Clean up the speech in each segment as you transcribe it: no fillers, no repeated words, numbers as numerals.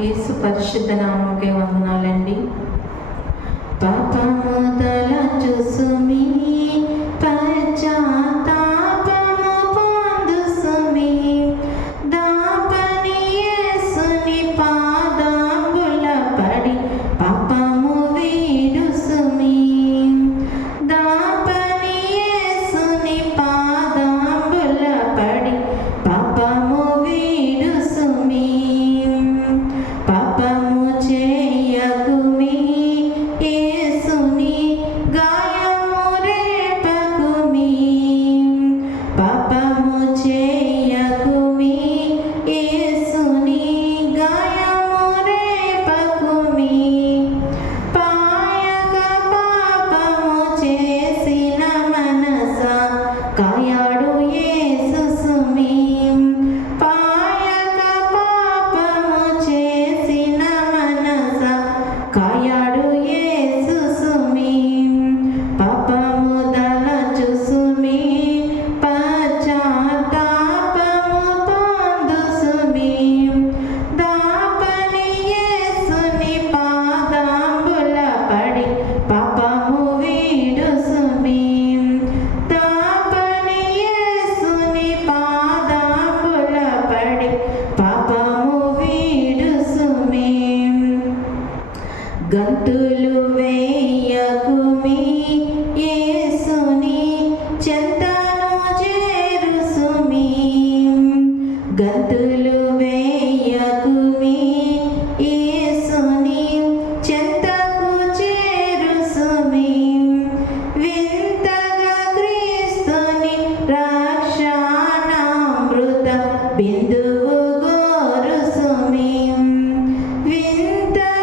యేసు పరిశుద్ధ నామముకే వందనాలండి. పాపము తలచుసుమి పశ్చాత్తాపము పొందుసుమి దాపని యేసుని పాదముల పడి పాపము వీడుసుమి దాపని యేసుని పాదముల పడి పాపము వీడుసుమి పాపము చేయకుమి యేసుని గాయము రేపకుమి పాపము చేయకుమి యేసుని గాయము రేపకుమి పాయక పాపము చేసిన మనస కాయాడు యేసు సుమి పాయక పాపము చేసిన మనస కాయాడు యేసు సుమి పాపము దలచుసుమి పశ్చాత్తాపము పొందుసుమి దాపని యేసుని పాదముల పడి పాపము వీడుసుమి దాపని యేసుని పాదముల పడి పాపము వీడుసుమి గంతులు వేయకుమి యేసుని చెంతను చేరుసుమి గంతులు వేయకుమి యేసుని చెంతకు చేరుసుమి వింతగా క్రీస్తుని రక్షణామృత బిందువు గోరుసుమి వింతగా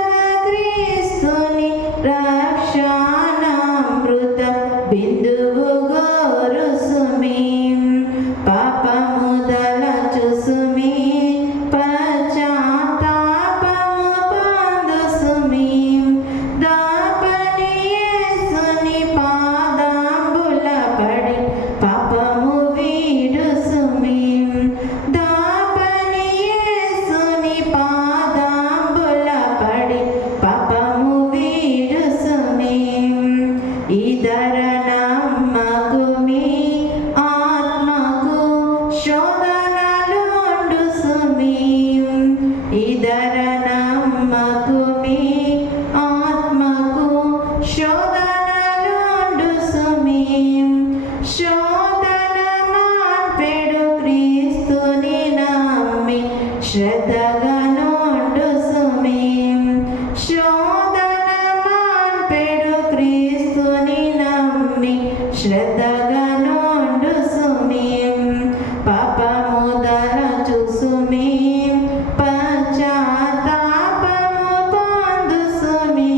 క్రీస్తుని రక్షణామృత బిందువు గోరుసుమి పాపము దలచుసుమి పశ్చాత్తాపము పొందుసుమి దాపని యేసుని పాదముల పడి పాపము వీడుసుమి దాపని యేసుని పాదముల పడి పాపము వీడుసుమి ఇదర నమ్మకుమి ఆత్మకు శోధనలు ఉండుసుమి ఇదర నమ్మకుమి ఆత్మకు శోధనలు ఉండుసుమి శోధన మాన్పెడు క్రీస్తుని నమ్మి శ్రద్ధగా నుండుసుమి శోధన మాన్పెడు క్రీస్తుని నమ్మి శ్రద్ధగా నుండుసుమి పాపము దలచుసుమి పశ్చాత్తాపము పొందుసుమి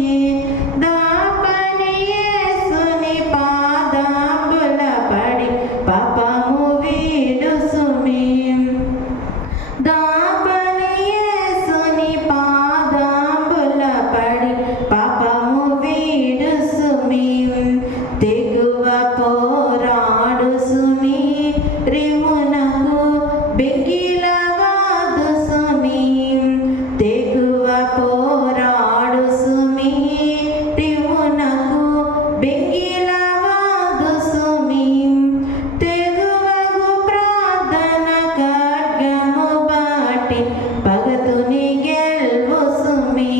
దాపని యేసుని పాదముల పడి పాపము వీడుసుమి దాపని యేసుని పాదముల పడి పాపము వీడుసుమి తెగువ పోరాడుసుమి రిమునకు బెంగిలవాదుసుమి తెగువ పోరాడుసుమి రిమునకు బెంగిలవాదుసుమి తెగువగు ప్రార్థన ఖడ్గము బాటి భగతుని గెల్వుసుమి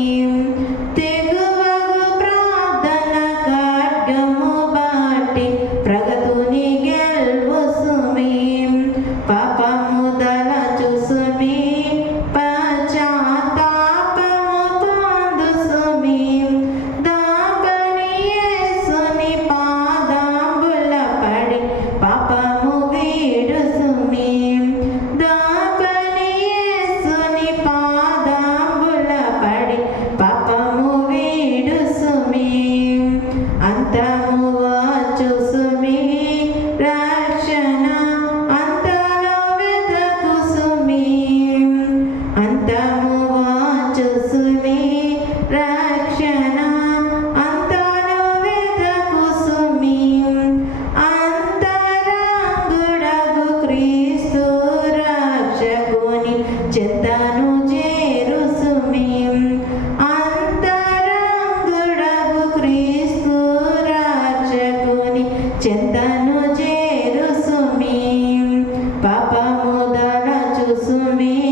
తెగువగు ప్రార్థన ఖడ్గము బాటి ప్రగతుని గెల్వుసుమి పాపము దలచుసుమి పశ్చాత్తాపము పొందుసుమి దాపని యేసుని పాదముల పడి పాపము వీడుసుమి దాపని యేసుని పాదముల పడి పాపము వీడుసుమి అంతము వచ్చుసుమి రక్షణ అంతలో వెదకుసుమి అంతము వచ్చుసుమి రక్షణ అంతలో వెదకుసుమి అంతరంగుడగు క్రీస్తు రక్షకుని చెంతను చేరుసుమి సుమి